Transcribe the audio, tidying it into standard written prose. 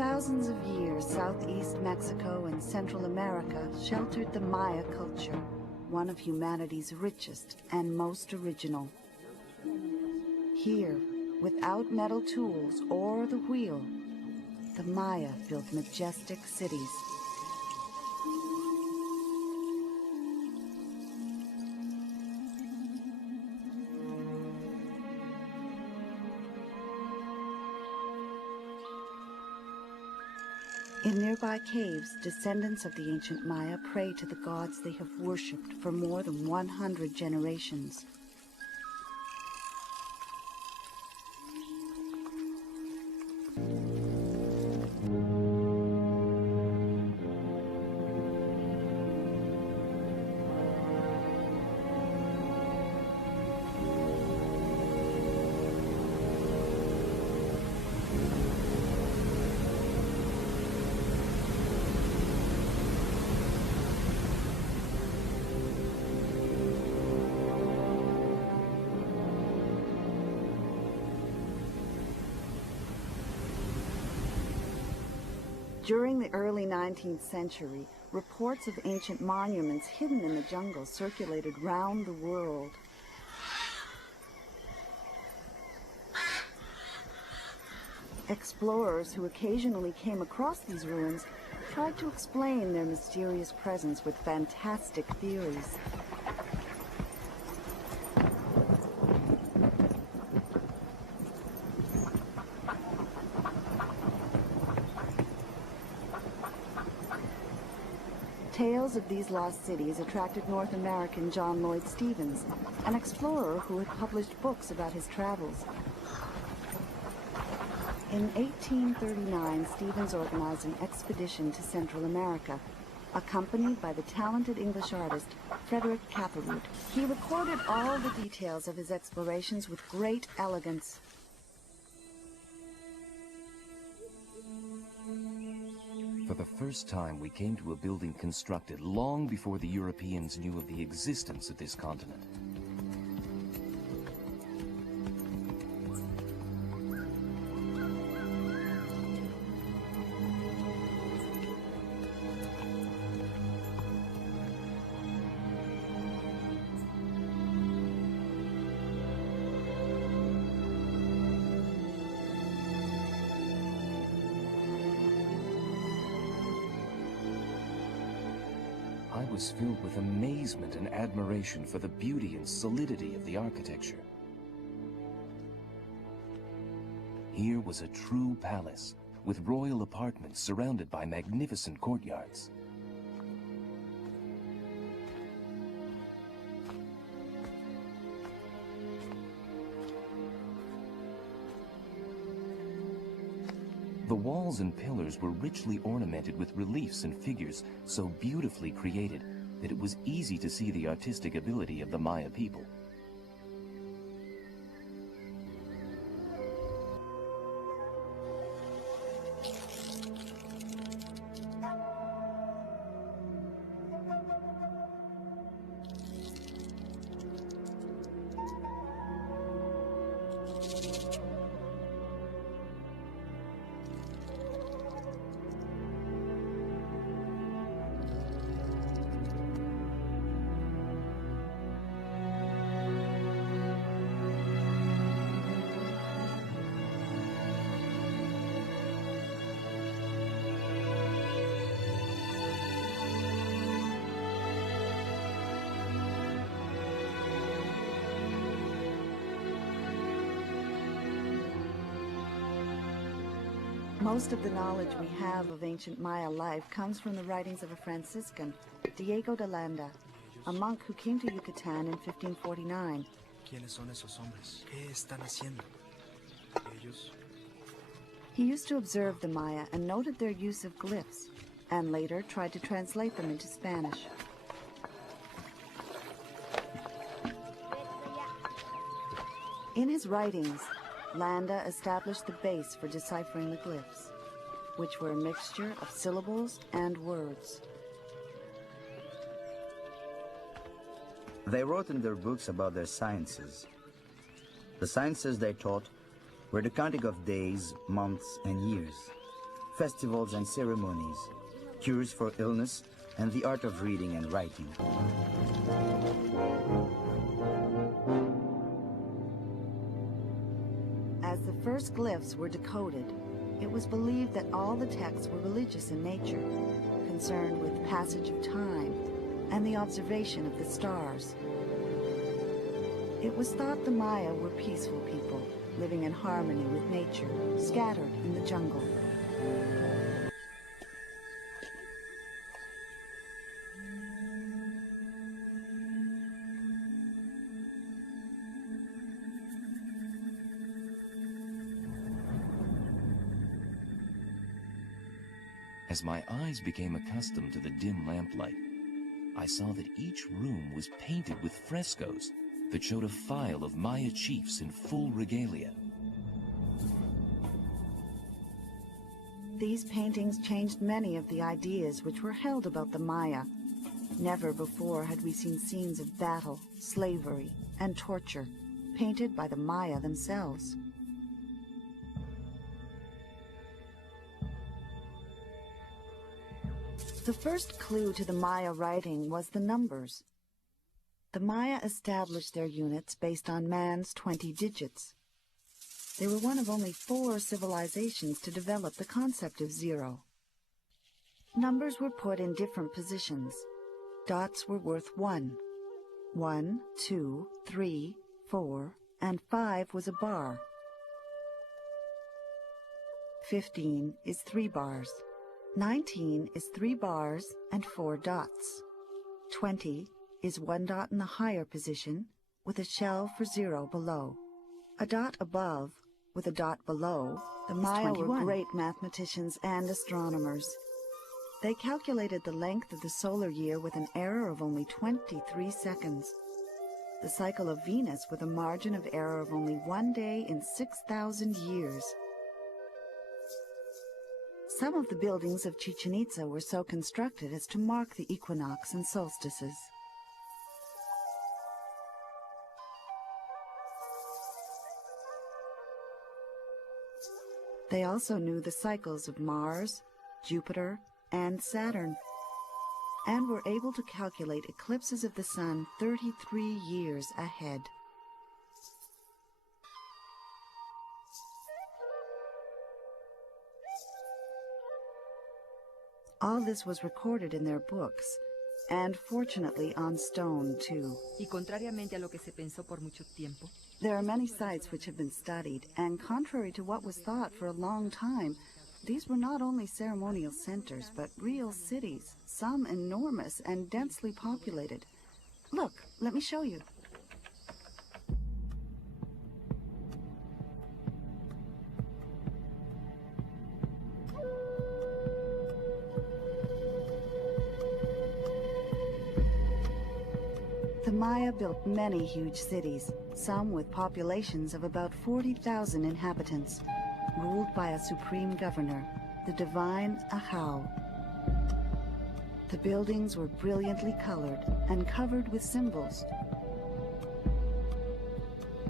thousands of years, southeast Mexico and Central America sheltered the Maya culture, one of humanity's richest and most original. Here, without metal tools or the wheel, the Maya built majestic cities. In nearby caves, descendants of the ancient Maya pray to the gods they have worshipped for more than 100 generations. During the early 19th century, reports of ancient monuments hidden in the jungle circulated round the world. Explorers who occasionally came across these ruins tried to explain their mysterious presence with fantastic theories. Tales of these lost cities attracted North American John Lloyd Stephens, an explorer who had published books about his travels. In 1839, Stephens organized an expedition to Central America, accompanied by the talented English artist Frederick Catherwood. He recorded all the details of his explorations with great elegance. For the first time, we came to a building constructed long before the Europeans knew of the existence of this continent. I was filled with amazement and admiration for the beauty and solidity of the architecture. Here was a true palace, with royal apartments surrounded by magnificent courtyards. The walls and pillars were richly ornamented with reliefs and figures so beautifully created that it was easy to see the artistic ability of the Maya people. Most of the knowledge we have of ancient Maya life comes from the writings of a Franciscan, Diego de Landa, a monk who came to Yucatan in 1549. ¿Quiénes son esos hombres? ¿Qué están haciendo? Ellos. He used to observe the Maya and noted their use of glyphs, and later tried to translate them into Spanish. In his writings, Landa established the base for deciphering the glyphs, which were a mixture of syllables and words. They wrote in their books about their sciences. The sciences they taught were the counting of days, months, and years. festivals and ceremonies, cures for illness, and the art of reading and writing. As the first glyphs were decoded, it was believed that all the texts were religious in nature, concerned with passage of time and the observation of the stars. It was thought the Maya were peaceful people, living in harmony with nature, scattered in the jungle. As my eyes became accustomed to the dim lamplight, I saw that each room was painted with frescoes that showed a file of Maya chiefs in full regalia. These paintings changed many of the ideas which were held about the Maya. Never before had we seen scenes of battle, slavery, and torture, painted by the Maya themselves. The first clue to the Maya writing was the numbers. The Maya established their units based on man's 20 digits. They were one of only 4 civilizations to develop the concept of zero. Numbers were put in different positions. Dots were worth 1. 1, 2, 3, 4, and 5 was a bar. 15 is 3 bars. 19 is 3 bars and 4 dots. 20 is 1 dot in the higher position with a shell for 0 below. A dot above with a dot below. The Maya were great mathematicians and astronomers. They calculated the length of the solar year with an error of only 23 seconds. The cycle of Venus with a margin of error of only 1 day in 6,000 years. Some of the buildings of Chichen Itza were so constructed as to mark the equinox and solstices. They also knew the cycles of Mars, Jupiter, and Saturn, and were able to calculate eclipses of the sun 33 years ahead. All this was recorded in their books, and fortunately on stone too. Y contrariamente a lo que se pensó por mucho tiempo, there are many sites which have been studied, and contrary to what was thought for a long time, these were not only ceremonial centers, but real cities, some enormous and densely populated. Look, let me show you. The Maya built many huge cities, some with populations of about 40,000 inhabitants, ruled by a supreme governor, the divine Ahau. The buildings were brilliantly colored and covered with symbols,